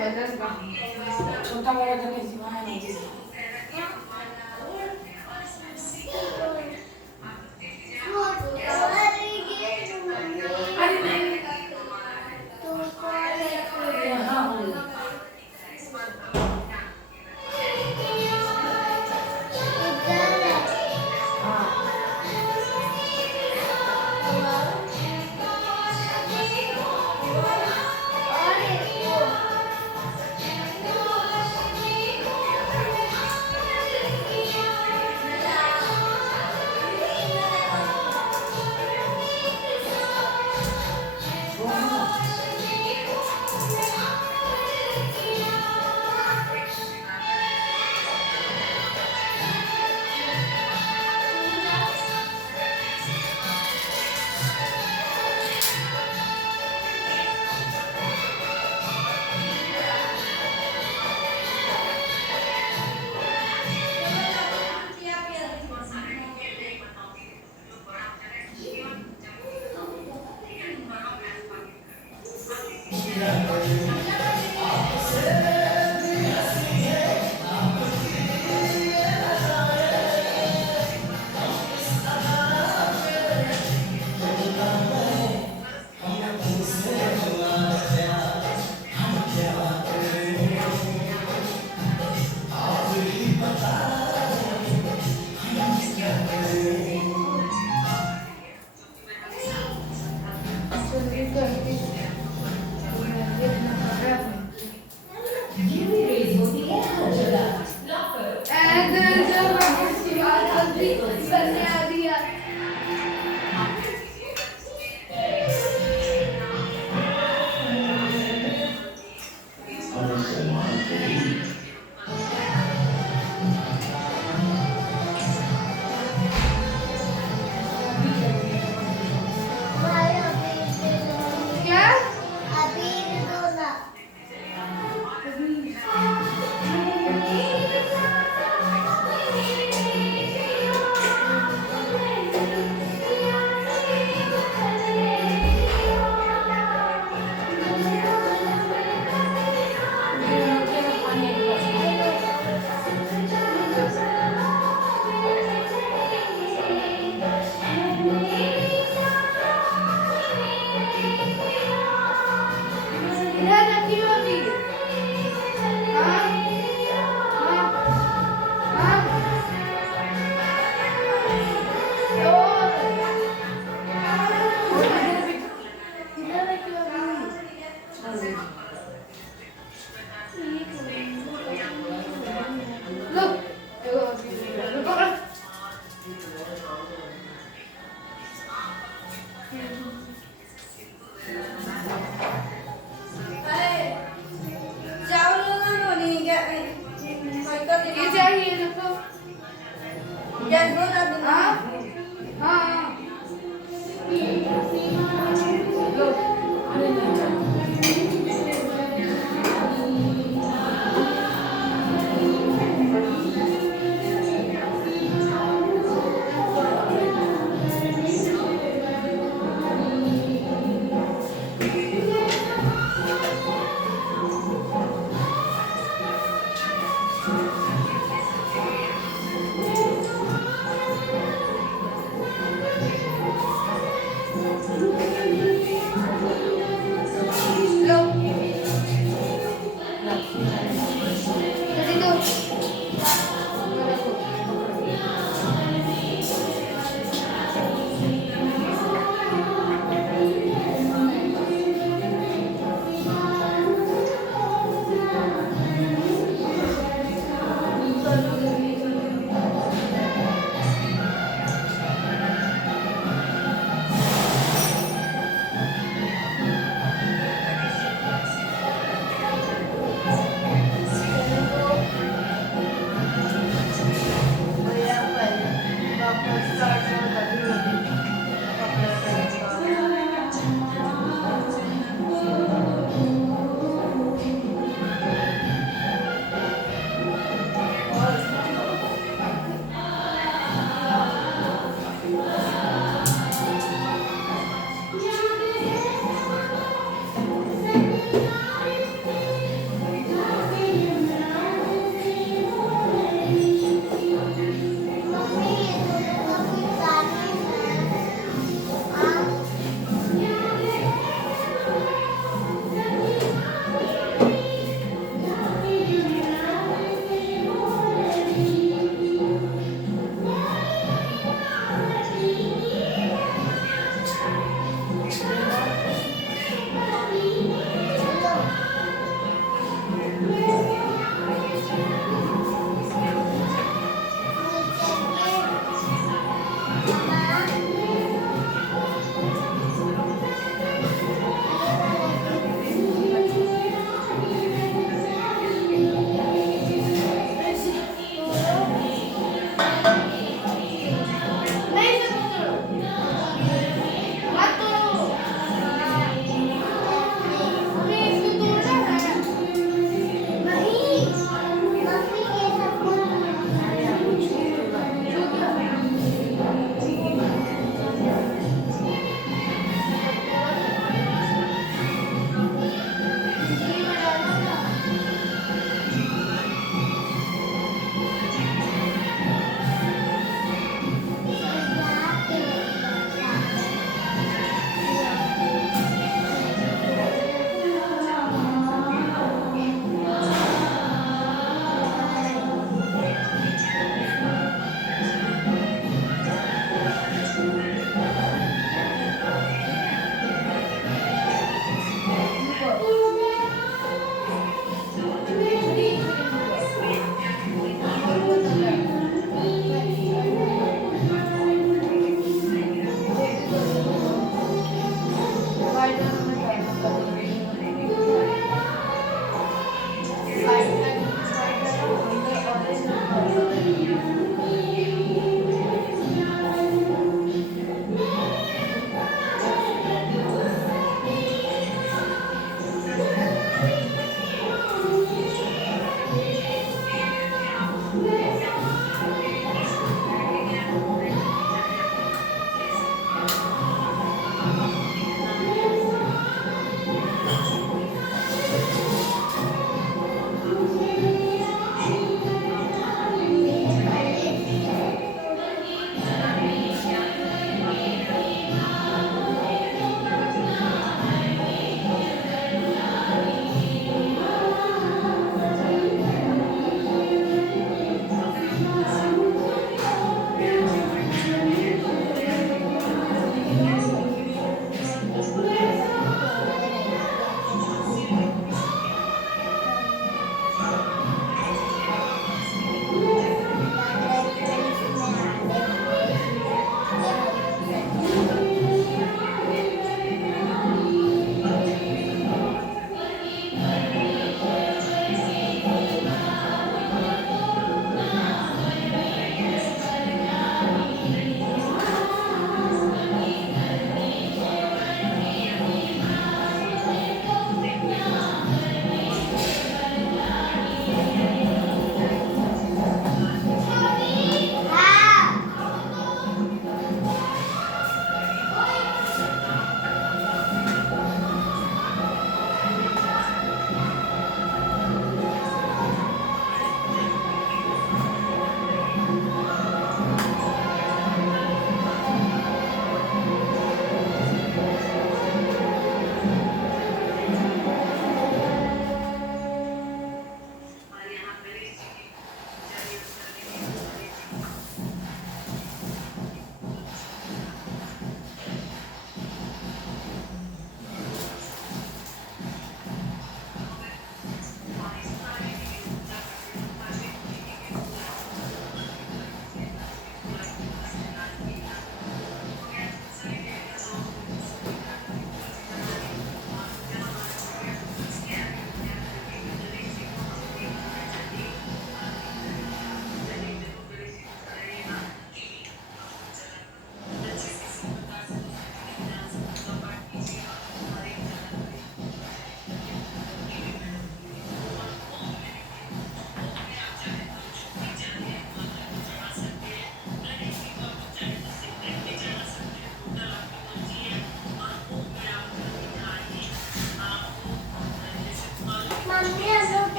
छोटा वाला गणेश जी वहाँ है ना।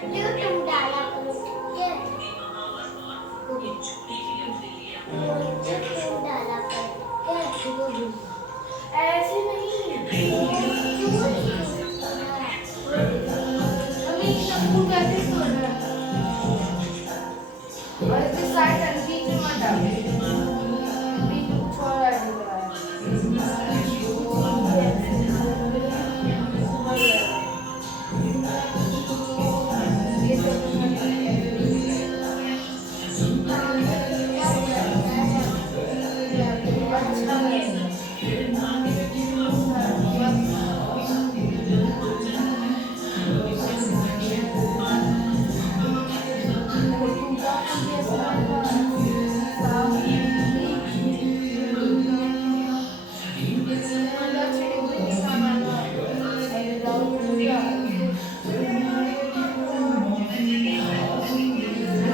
जो तुम डाला करो क्या जो तुम डाला करो क्या ऐसे नहीं। अभी शंभू कैसे तोड़ रहा है? और इसके साइड से बीच में मत डाल। बीच में कुछ और ऐड हो रहा है। ये तो अच्छा और पूरी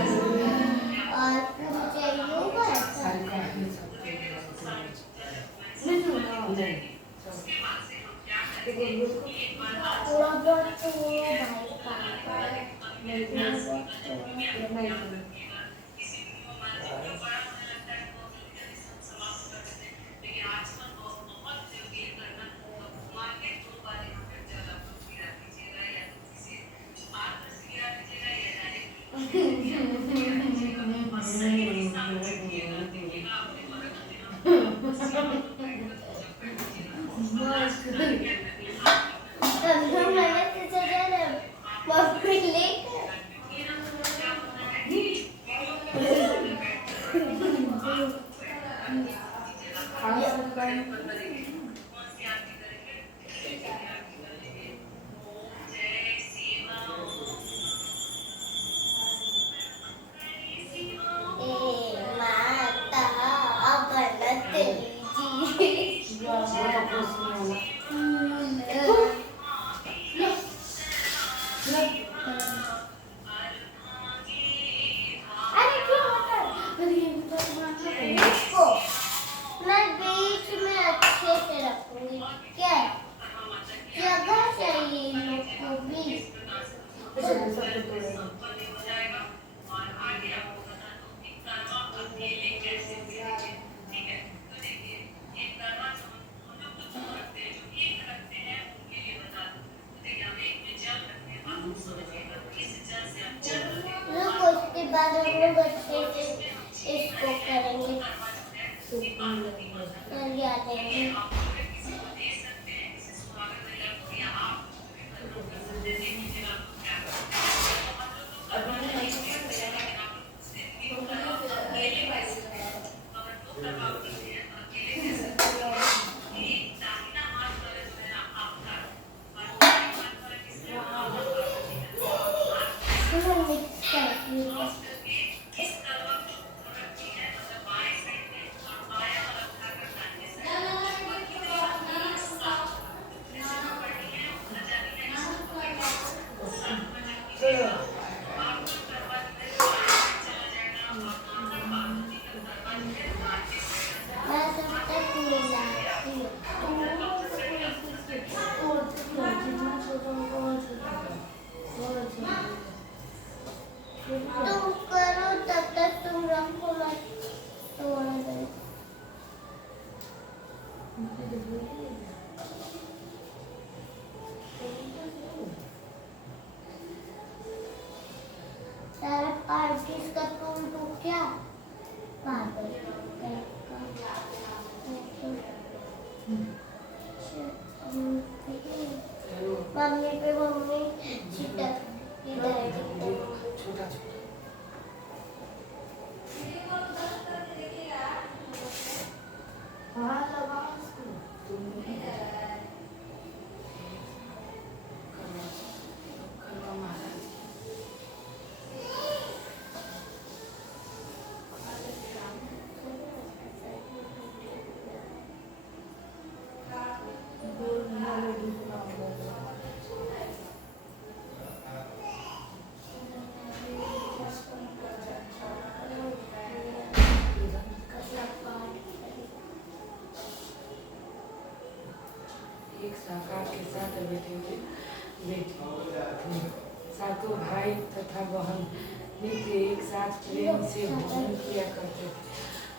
चाहिए होगा ऐसा थोड़ा बहुत तो भाई पापा थोड़ा बहुत तो तब मैंने तुझे जाना मम्मी लेकर ए माता बनत लीजिए अरे क्यों होता है? अरे ये तो मानना पड़ेगा। इसको मैं बीच में अच्छे से रखूंगी क्या जगह चाहिए इन लोग को भी चलो सब कुछ तोड़ेंगे। लोग उसके बाद हम लोग अच्छे से इसको करेंगे कर आ जाएंगे तो मैं मिक्स करती हूँ मैं तब तक मिलाती हूँ तुम करो तब तक तुम रखो मैं तोड़ दे सारा पार्टीज का तुम तो क्या पागल मम्मी पे मम्मी चिटक इधर छोटा छोटा हाँ लगा उसको तुम करवा महाराज एक साकार के साथ बैठे हुए बेटी सातों भाई तथा बहन नित्य एक साथ प्रेम से भोजन किया करते थे।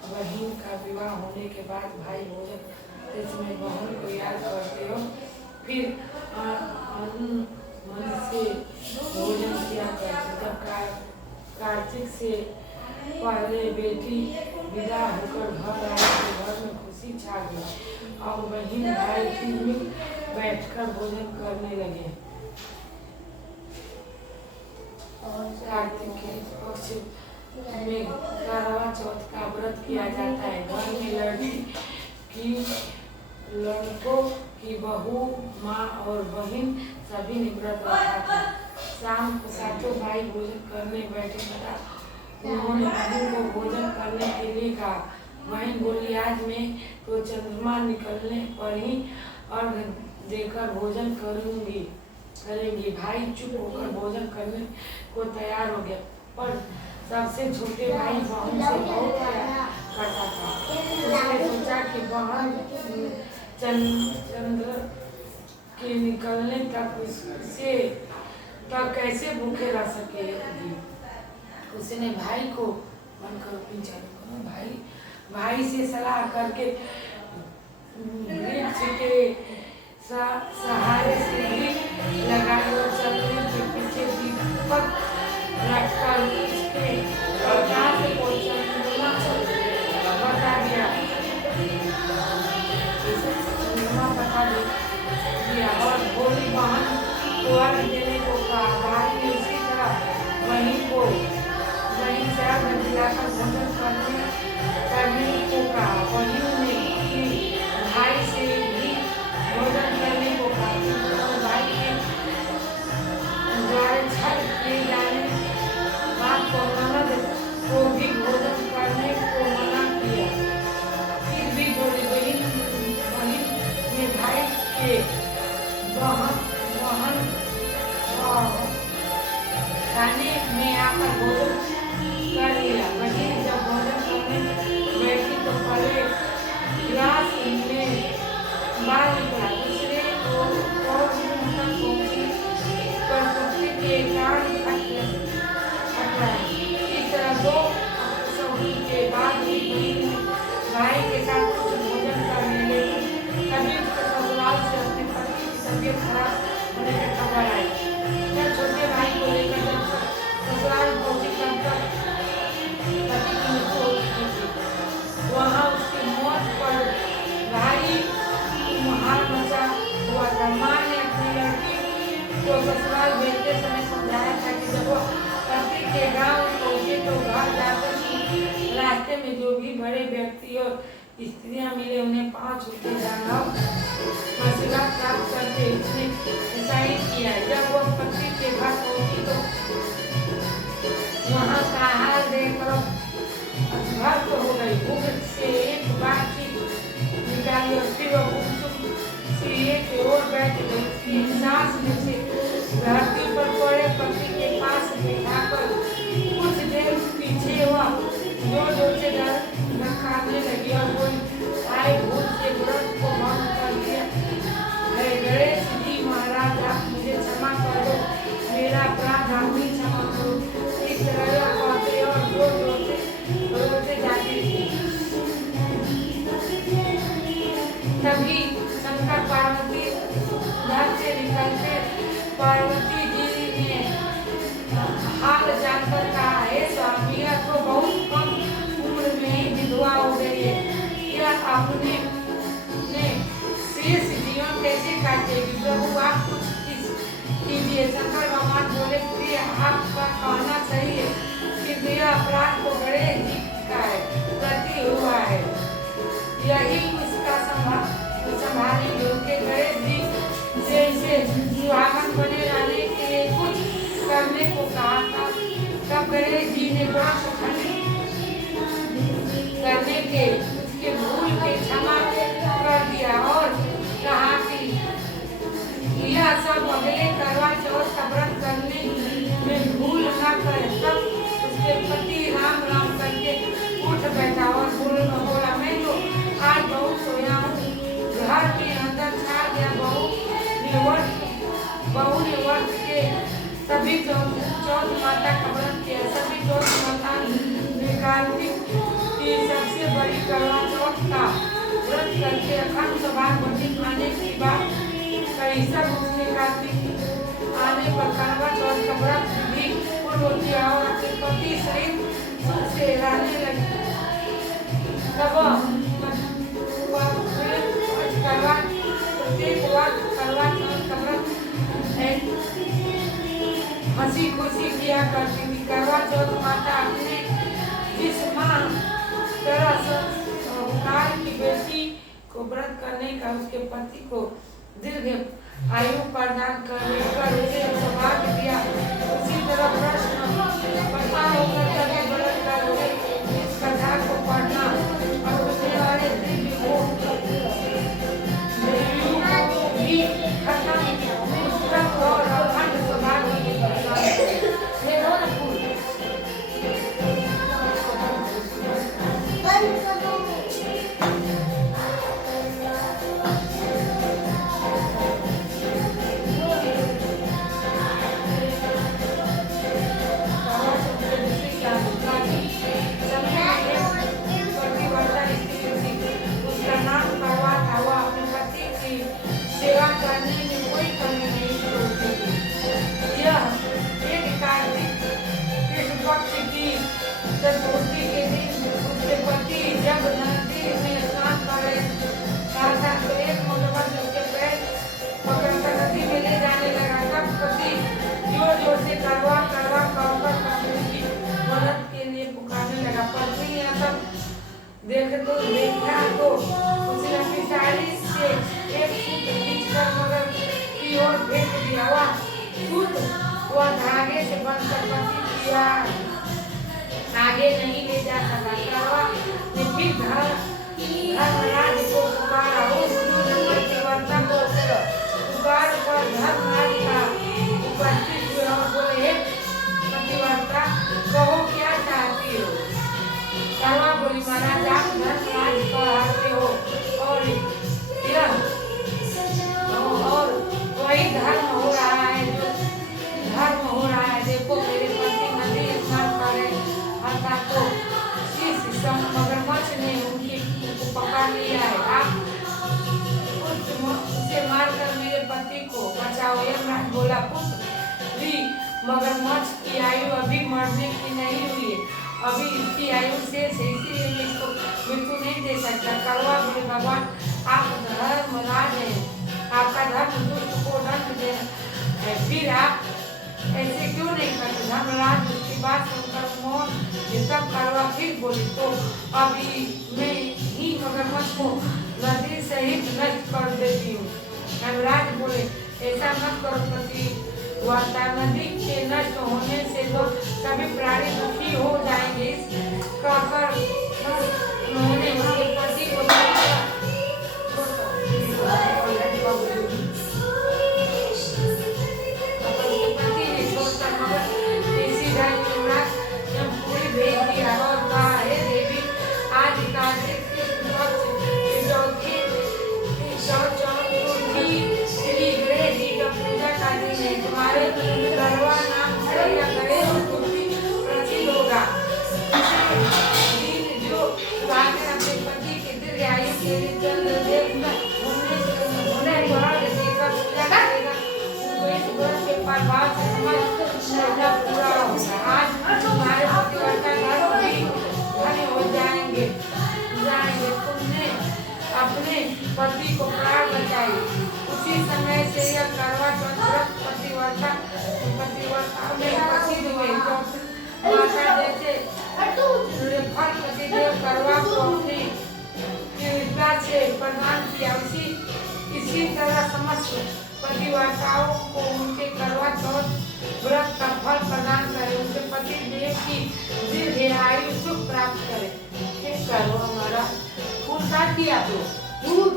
बहन का विवाह होने के बाद भाई भोजन इसमें बहन को याद करते हो, फिर मन से भोजन किया करते। जब कार्तिक से पहले बेटी विदा होकर घर आई तो घर में खुशी छा गई और बहन भाई मिल बैठकर भोजन करने लगे। कार्तिक के पक्ष में करवा चौथ का व्रत किया जाता है। घर में लड़कों की बहू, माँ और बहन सभी ने व्रत रखा था। शाम को सातों भाई भोजन करने बैठे तथा उन्होंने बहन को भोजन करने के लिए कहा। बहन बोली, आज मैं तो चंद्रमा निकलने पर ही अर्घ देकर भोजन करेंगी। भाई चुप होकर भोजन करने को तैयार हो गया, पर सबसे छोटे भाई बहन से बहुत प्यार करता था। उसने सोचा कि बहन चंद्र के निकलने तक उसे तक कैसे भूखे रह सकेगी। उसने भाई को भाई से सलाह करके वृक्ष के सहारे से लगाए और चंद्रमा के पीछे दीपक रखकर उसके प्रकाश को चंद्रमा बता दिया। बता दिया और भोली बहन को अर्घ देने को कहा। भाई ने उसी तरह वहीं से अर्घ दिलाकर भोजन करने को कहा। वहीं ने भाई से भी भोजन करने को कहा। भाई के द्वारा छठ किए जाने बात को ननद को भी भोजन करने को मना किया। फिर भी बोली बहन ने भाई के बहन खाने में आकर भोजन कर लिया। वहीं जब भोजन करने बैठी तो पहले गिलास में बाल निकला, दूसरे और पहुंची पर कुत्ते के कान इस तरह दो सभी के बाद भी भाई के साथ कुछ भोजन करने लगी। तभी उसके ससुराल से अपने पति की तबीयत खराब होने की खबर आई। जब छोटे भाई को लेकर जब ससुराल पहुंची तब तक पति की मृत्यु हो चुकी थी। वहाँ उसकी मौत पर भाई महान मचा हुआ था। माँ ने अपनी लड़की को ससुराल भेजते समय समझाया था कि जब वो पति के गांव पहुंचे तो घर जाकर रास्ते में जो भी बड़े व्यक्ति और स्त्रियां मिले उन्हें 5 रुपये दान आशीर्वाद प्राप्त करके उसने ऐसा ही किया। जब वो पति के घर पहुंची तो वहाँ का हाल देखकर घर तो हो गई। भूख से एक बातचीत निकाली और फिर वो एक ओर बैठ गई। सांस में से धरती पर पड़े पति के पास बैठाकर कुछ देर पीछे हुआ जोर से खाने लगी और बोली, आए भूत के व्रत को भंग कर दिया है। गणेश जी महाराज, आप मुझे क्षमा कर दो, मेरा अपराध आप भी क्षमा करो। इस तरह कहते और जोर से रोते जाती थी। तभी शंकर पार्वती घर से निकलते पार्वती जी ने हाल जानकर कहा, हे स्वामी, यह तो बहुत कम उम्र में ही विधवा हो गई है। यह अपने शेष जीवन कैसे काटेगी। प्रभु आप कुछ कीजिए। शंकर भगवान बोले, प्रिय आपका कहना सही है, कि यह अपराध को गणेश जी का है प्रति हुआ है, यही उसका संभालेंगे। उनके गणेश जी से इसे सुहागन बने रहने के लिए कुछ करने को कहा था। तब गणेश जी ने व्रत करने के उसके भूल के क्षमा कर दिया और कहा कि यह सब अगले करवा चौथ का व्रत करने में भूल न करे। तब उसके पति राम राम करके उठ बैठा और बोला, मैं तो आज बहुत सोया हूँ। घर के अंदर छा गया बहु ने वर्ष के सभी चौथ माता का व्रत किया। सभी चौथ माता ने कार्तिक की सबसे बड़ी करवा चौथ का व्रत करके अखंड सौभाग्यवती आने की बात कही। सब उसने कार्तिक आने पर करवा चौथ का व्रत भी पूर्ण किया और अपने पति सहित सुख से रहने लगी। तब प्रत्येक करवा चौथ का व्रत हंसी खुशी किया करती थी। करवा चौथ माता अपने जिस माँ तरह संस्कार की बेटी को व्रत करने का उसके पति को दीर्घ आयु प्रदान करने का उसे सौभाग्य दिया। उसी तरह प्रश्न पता होकर सभी व्रत करके इस कथा को पढ़ना और उसके वाले देवियों को भी खत्म पुस्तक और अखंड सौभाग्य चतुर्थी के दिन उसके पति जब नदी में स्नान कर रहे था तो एक मगरमच्छ उसके पैर पकड़कर नदी में ले जाने लगा। तब पति जोर जोर से करवा करवा कहकर पत्नी की मदद के लिए पुकारने लगा। पत्नी ने सब देखा तो उसने अपनी साड़ी से एक सूत खींचकर मगर की ओर फेंक दिया। वह धागे से बंधकर पति किया आगे नहीं ले जा सका। करवा ने फिर धर्मराज को पुकारा। उन्होंने पतिव्रता को पुकार कर धर्मराज का उपस्थित हुए और बोले, पतिव्रता कहो क्या चाहती हो। करवा बोली, महाराज आप धर्मराज कहते हो और यह और वही धर्म हो रहा है जो धर्म हो रहा है। देखो मेरे पति नदी स्नान करे तो इस मगरमच्छ ने उनको पकड़ लिया है। आप उसे मारकर मेरे पति को बचाओ। यमराज बोला, पुत्री मगरमच्छ की आयु अभी मरने की नहीं हुई है, अभी इसकी आयु शेष है, इसीलिए मैं इसको मृत्यु नहीं दे सकता। करवा बोले, भगवान आप धर्मराज हैं, आपका धर्म दुष्ट को दंड दे, फिर आप ऐसे क्यों नहीं करते। धर्मराज उसकी बात सुनकर मौन तब करवा फिर बोली, तो अभी मैं ही मगरमच्छ को नदी सहित नष्ट कर देती हूँ। धर्मराज बोले, ऐसा मत करो पतिव्रता, नदी के नष्ट होने से तो सभी प्राणी दुखी हो जाएंगे। कहकर उन्होंने उसके पति को अपने पति को प्राण बचाई। उसी समय से यह करवा चौथ पतिव्रता में प्रसिद्ध हुए। माता जैसे फल पतिदेव करवा को अपनी कृपा से प्रदान किया, इसी तरह समस्त पतिव्रताओं को उनके करवा चौथ व्रत का फल प्रदान करे, उनके पति देव की दीर्घ आयु सुख प्राप्त करे। करो हमारा फूल काट दिया तो दूध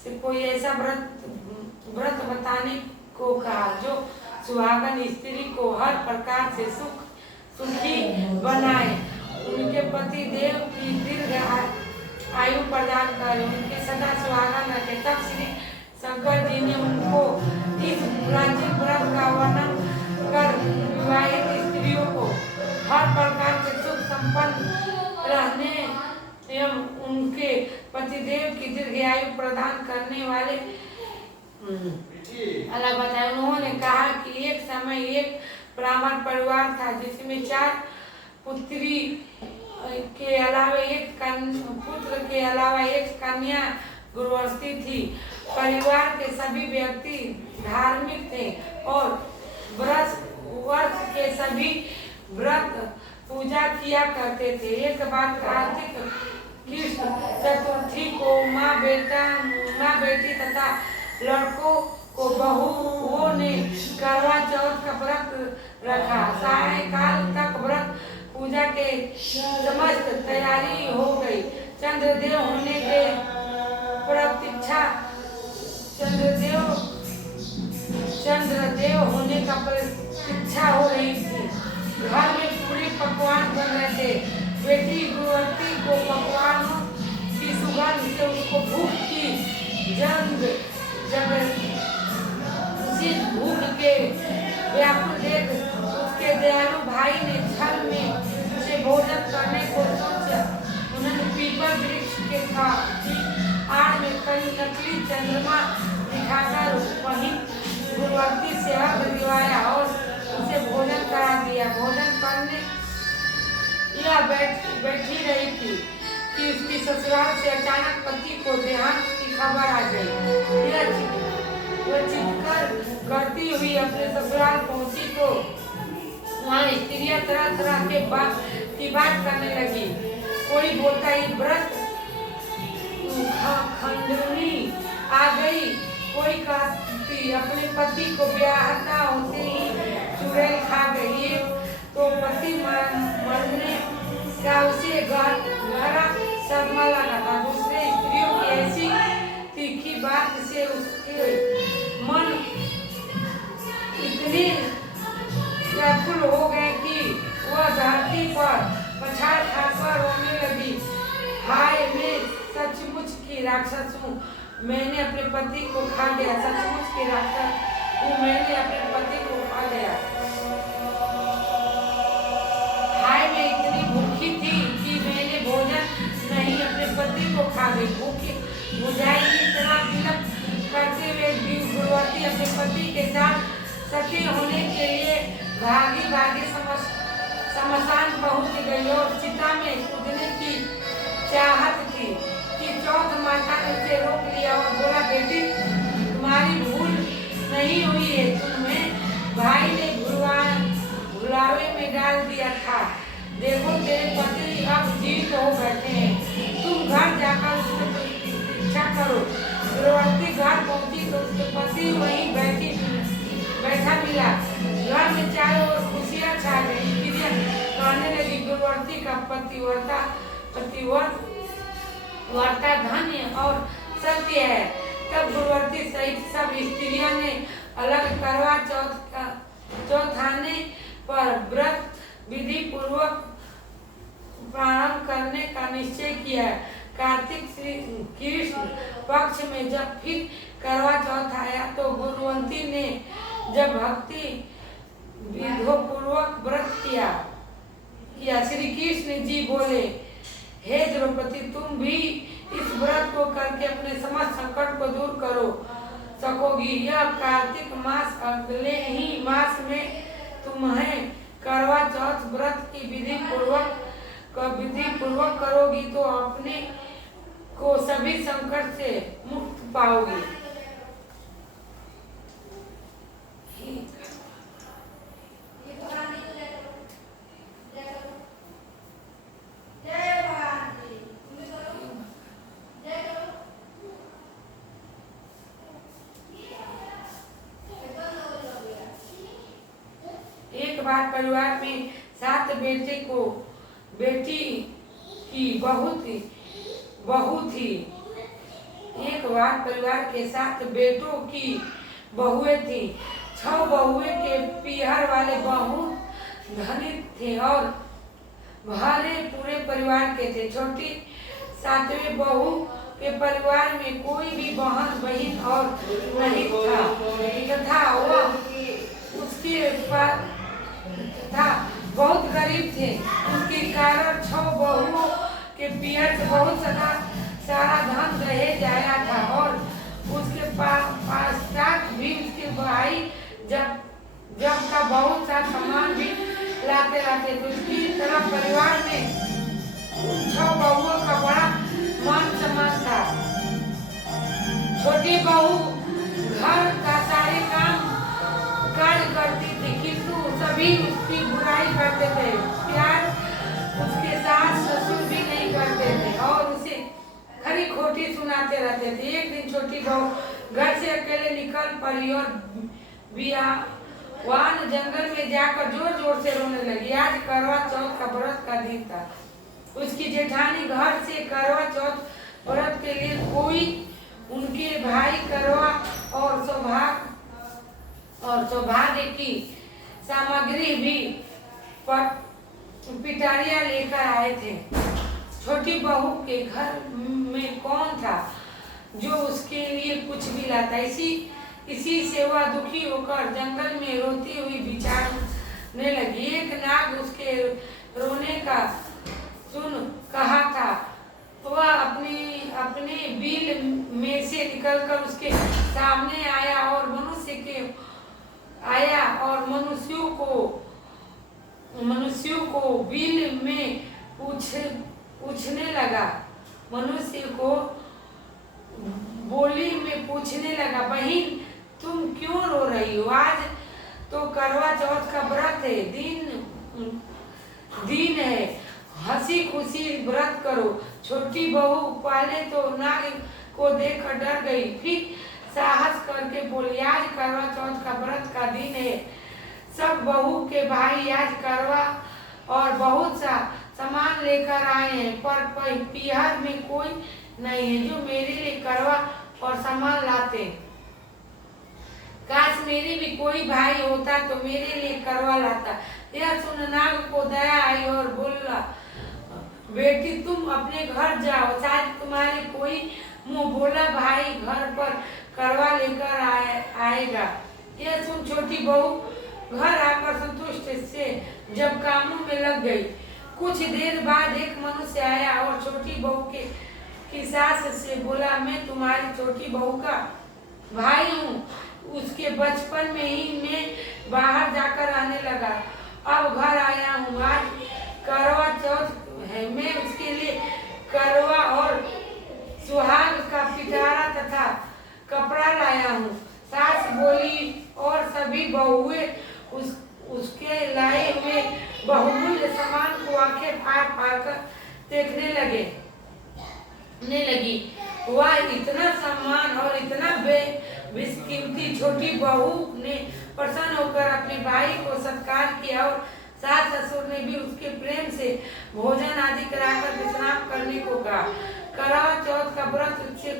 से कोई ऐसा व्रत बताने को कहा जो सुहागन स्त्री को हर प्रकार से सुखी बनाए, उनके पति देव की दीर्घ आयु प्रदान करे, उनके सदा सुहागन रखे। तब श्री शंकर जी ने उनको इस प्राचीन व्रत का वर्णन कर विवाहित स्त्रियों को हर प्रकार से सुख संपन्न रहने एवं उनके पतिदेव की दीर्घायु प्रदान करने वाले अल्लाह बताया। उन्होंने कहा कि एक समय एक ब्राह्मण परिवार था जिसमें 4 पुत्री के अलावा एक पुत्र के अलावा एक कन्या गुरुवर्ती थी। परिवार के सभी व्यक्ति धार्मिक थे और वर्ष के सभी व्रत पूजा किया करते थे। एक बार कार्तिक कृष्ण चतुर्थी को माँ बेटी तथा लड़कों को बहुओं ने करवा चौथ का व्रत रखा। सायंकाल तक व्रत पूजा के समस्त तैयारी हो गई। चंद्रदेव होने के प्रतीक्षा हो रही थी। घर में पूरे पकवान बन रहे थे। बेटी गुरुवर्ती को पकवानों की सुगंध से उसको भूख की जंग जब उसी भूख के व्याकुल देख उसके दयालु भाई ने छल में उसे भोजन करने को सोचा। उन्होंने पीपल वृक्ष के आड़ में कई नकली चंद्रमा दिखाकर वहीं गुरुवर्ती से अर्घ दिवाया और उसे भोजन करा दिया। भोजन करने यह बैठी रही थी कि उसकी ससुराल से अचानक पति को देहांत की खबर आ गई। वह चित्कार करती हुई अपने ससुराल पहुंची तो वहाँ स्त्रियां तरह तरह की बात करने लगी। कोई बोलता ही व्रत खंडनी आ गई, कोई कहती अपने पति को ब्याहता होते ही चुड़ैल खा गई, तो पति मरने का उसे गहरा सदमा लगा था। दूसरे स्त्रियों की ऐसी तीखी बात से उसके मन इतने व्याकुल हो गए कि वह धरती पर पछाड़ खाकर रोने लगी। हाय, मैं सचमुच की राक्षस हूँ, मैंने अपने पति को खा गया। सचमुच की राक्षस हूँ, मैंने अपने पति को खा गया। हाय, मैं इतनी भूखी थी कि मैंने भोजन नहीं अपने पति को खा गई। भूखी बुझाई इतना विलप करते हुए गुरुवर्ती अपने पति के साथ सखी होने के लिए भागी शमशान पहुंच गई और चिता में कूदने की चाहत थी कि चौथ माता ने उसे रोक लिया और बोला, बेटी तुम्हारी भूल नहीं हुई है, तुम्हें भाई ने भुलावे में डाल दिया था। देखो तेरे पति अब जीवित हो बैठे हैं, तुम घर जाकर उसको प्रतीक्षा करो। गुरुवर्ती घर पहुंची तो उसके पति वहीं बैठा मिला। घर में चारों ओर खुशियां छा गई। कहने लगी, गुरुवर्ती का पतिव्रता धन्य और सत्य है। तब गुरुवर्ती सहित सब स्त्रियों ने अलग करवा चौथ आने पर व्रत विधि पूर्वक प्रारंभ करने का निश्चय किया। कार्तिक श्री कृष्ण पक्ष में जब फिर करवा चौथ आया तो गुरुवर्ती ने जब भक्ति विधिपूर्वक व्रत किया। श्री कृष्ण जी बोले, हे द्रौपदी, तुम भी इस व्रत को करके अपने समस्त संकट को दूर करो सकोगी। यह कार्तिक मास अगले ही मास में तुम्हें करवा चौथ व्रत की विधि पूर्वक करोगी तो अपने को सभी संकट से मुक्त पाओगी। एक बार परिवार में 7 बेटी की बहू थी। एक बार परिवार के साथ बेटों की बहुएं थी। 6 बहुएं के पीहर वाले बहुत धनिक थे और भारे पूरे परिवार के थे। छोटी 7वें बहू के परिवार में कोई भी बहन बहन और नहीं था तथा वह उसके पास था बहुत गरीब थे। उसके कारण 6 बहुओं के पीहर से बहुत सारा धन दहेज आया था और उसके पश्चात भी उसके भाई जब का बहुत सा सामान भी लाते रहते थे। उसकी तरफ परिवार में 6 बहुओं का बड़ा मान सम्मान था। छोटी बहू घर का सारे काम कार्य करती थी किंतु सभी उसकी बुराई करते थे। प्यार उसके सास ससुर भी नहीं करते थे और उसे खरी खोटी सुनाते रहते थे। एक दिन छोटी बहू घर से अकेले निकल पड़ी और बियावान जंगल में जाकर जोर जोर से रोने लगी। आज करवा चौथ का व्रत का दिन था। उसकी जेठानी घर से करवा चौथ व्रत के लिए कोई उनके भाई करवा और सौभाग्य की सामग्री भी पिटारियां लेकर आए थे। छोटी बहू के घर में कौन था जो उसके लिए कुछ भी लाता। इसी से वह दुखी होकर जंगल में रोती हुई बिचारने लगी। एक नाग उसके रोने का सुन कहा था। वह अपने बिल में से निकलकर उसके सामने आया और मनुष्यों को बिल में पूछने लगा। मनुष्य को बोली में पूछने लगा, बहन तुम क्यों रो रही हो? आज तो करवा चौथ का व्रत है, दिन है, हंसी खुशी व्रत करो। छोटी बहू पहले तो नाग को देखकर डर गई, फिर साहस करके बोली, आज करवा चौथ का व्रत का दिन है। सब बहू के भाई आज करवा और बहुत सा सामान लेकर आए हैं, पर पीहर में कोई नहीं है जो मेरे लिए करवा और सामान लाते। काश मेरे भी कोई भाई होता तो मेरे लिए करवा लाता। यह सुन नाग को दया आई और बोला, बेटी तुम अपने घर जाओ, शायद तुम्हारे कोई मुंह बोला भाई घर पर करवा लेकर आएगा। यह सुन छोटी बहू घर आकर संतुष्ट से जब कामों में लग गई। कुछ देर बाद एक मनुष्य आया और छोटी बहू की सास से बोला, मैं तुम्हारी छोटी बहू का भाई हूँ। उसके बचपन में ही मैं बाहर जाकर आने लगा, अब घर आया हूँ। आज करवा चौथ है, मैं उसके लिए करवा और सुहाग का पिटारा तथा कपड़ा लाया हूँ। सास बोली और सभी बहुएं उसके लाए हुए बहुमूल्य सामान को आंखें फाड़ कर देखने लगी। वह इतना सम्मान और इतना बेशकीमती। छोटी बहू ने प्रसन्न होकर अपने भाई को सत्कार किया और सास ससुर ने भी उसके प्रेम से भोजन आदि कराकर विश्राम करने को कहा। करवा चौथ का व्रत से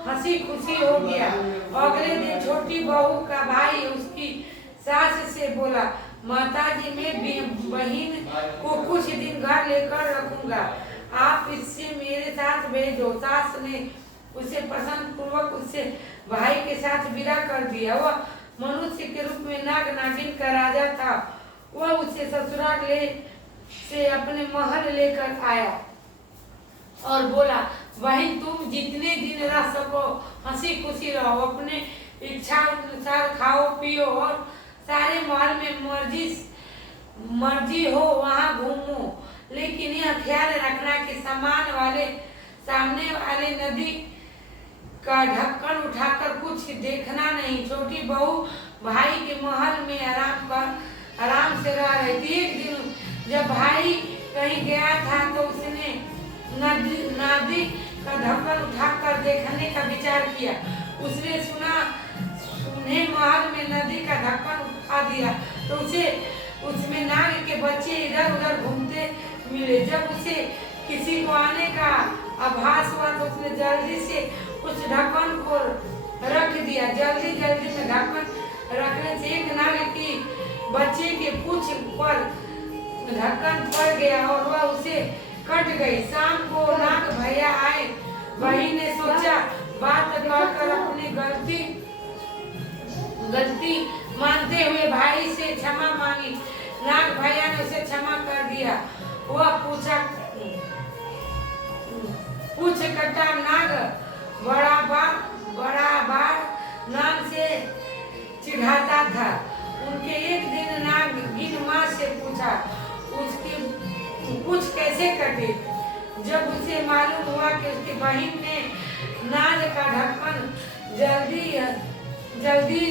हंसी खुशी हो गया। अगले दिन छोटी बहू का भाई उसकी सास से बोला, माताजी मैं बहन को कुछ दिन घर लेकर रखूंगा, आप इससे मेरे साथ भेजो। सास ने उसे प्रसन्न पूर्वक उससे भाई के साथ विदा कर दिया। वह मनुष्य के रूप में नाग नागिन का राजा था। वह उसे ससुराल से अपने महल लेकर आया और बोला, बहन तुम जितने दिन रह सको हंसी खुशी रहो, अपने इच्छा अनुसार खाओ पियो और सारे महल में मर्जी हो वहाँ घूमो, लेकिन यह ख्याल रखना कि सामने वाले नदी का ढक्कन उठाकर कुछ देखना नहीं। छोटी बहू भाई के महल में आराम से रह रही थी। एक दिन जब भाई कहीं गया था तो उसने नदी का ढक्कन उठाकर देखने का विचार किया। उसने उन्हें महल में नदी का ढक्कन उठा दिया तो उसमें नाग के बच्चे इधर उधर घूमते मिले। जब उसे किसी को आने का आभास हुआ तो उसने जल्दी से उस ढक्कन को रख दिया। जल्दी जल्दी में ढक्कन रखने से एक नाग की बच्चे के पूंछ पर ढक्कन पड़ गया और वह उसे कट गई। शाम को नाग भैया आए। वही ने सोचा बात कहकर अपनी गलती मानते हुए भाई से क्षमा मांगी। नाग भैया ने उसे क्षमा कर दिया। वह पूछ कटा नाग बड़ा बार नाम से चिढ़ाता था। उनके एक दिन नाग गिन माँ से पूछा उसकी पूछ कैसे कटे। जब उसे मालूम हुआ कि उसकी बहन ने नाग का ढक्कन जल्दी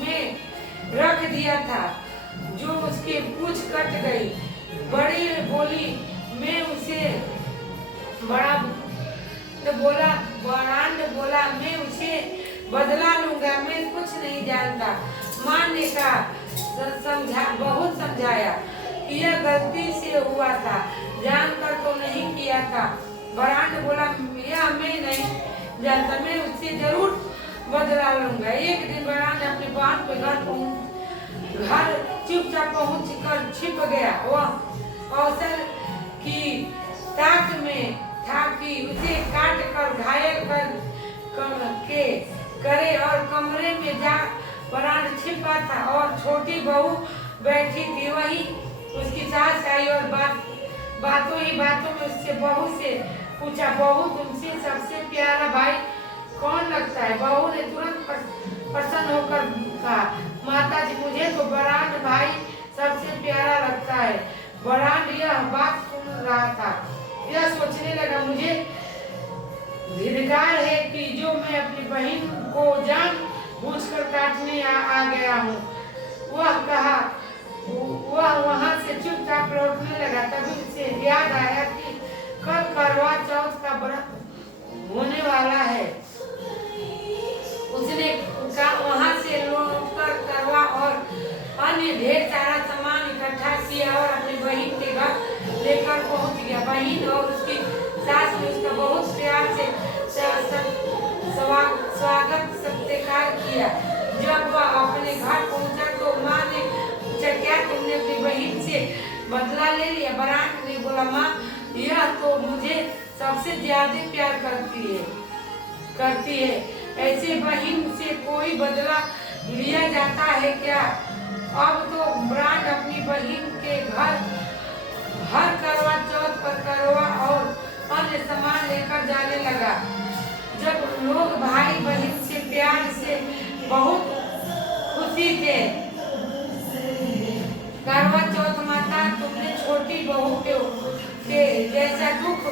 में रख दिया था जो उसकी पूछ कट गई। बड़ी बोली मैं उसे बोला मैं उसे बदला लूंगा, मैं कुछ नहीं जानता। माँ ने कहा बहुत समझाया कि यह गलती से हुआ था, जानकर तो नहीं किया था। बरांड बोला यह मैं नहीं जानता, मैं उससे जरूर बदला लूंगा। एक दिन बरांड अपनी बहन के घर चुपचाप पहुंच कर छिप गया। वह अवसर की ताक में था कि उसे काट कर घायल करे और कमरे में जा बरांड छिपा था और छोटी बहू बैठी थी। वही उसकी सास आई और बातों में उससे बहू से पूछा बहू तुमसे सबसे प्यारा भाई कौन लगता है। बहू ने तुरंत प्रसन्न होकर कहा माता जी मुझे तो बरांड भाई सबसे प्यारा लगता है। बरांड यह बात सुन रहा था। यह सोचने लगा मुझे धिक्कार है कि जो मैं अपनी बहन को जान बूझकर काटने आ गया हूँ। वह वहाँ से चुपचाप लौटने लगा। तभी उसे याद आया कि कल करवा चौथ का व्रत होने वाला है। उसने वहाँ से लौटकर करवा और अन्य ढेर सारा सामान इकट्ठा किया और अपनी बहन के घर लेकर पहुँच गया। बहन और उसकी सास ने उसका बहुत प्यार से स्वागत सत्कार किया। जब वह अपने घर पहुंचा तो माँ ने पूछा क्या तुमने अपनी बहन से बदला ले लिया। बरांड ने बोला माँ यह तो मुझे सबसे ज्यादा प्यार करती है। ऐसे बहन से कोई बदला लिया जाता है क्या। अब तो बरांड अपनी बहन के घर हर करवा चौथ पर करवा और अन्य सामान लेकर जाने लगा। जब लोग भाई बहन से प्यार से बहुत खुशी थे। करवा चौथ माता तुमने छोटी बहू के जैसा दुख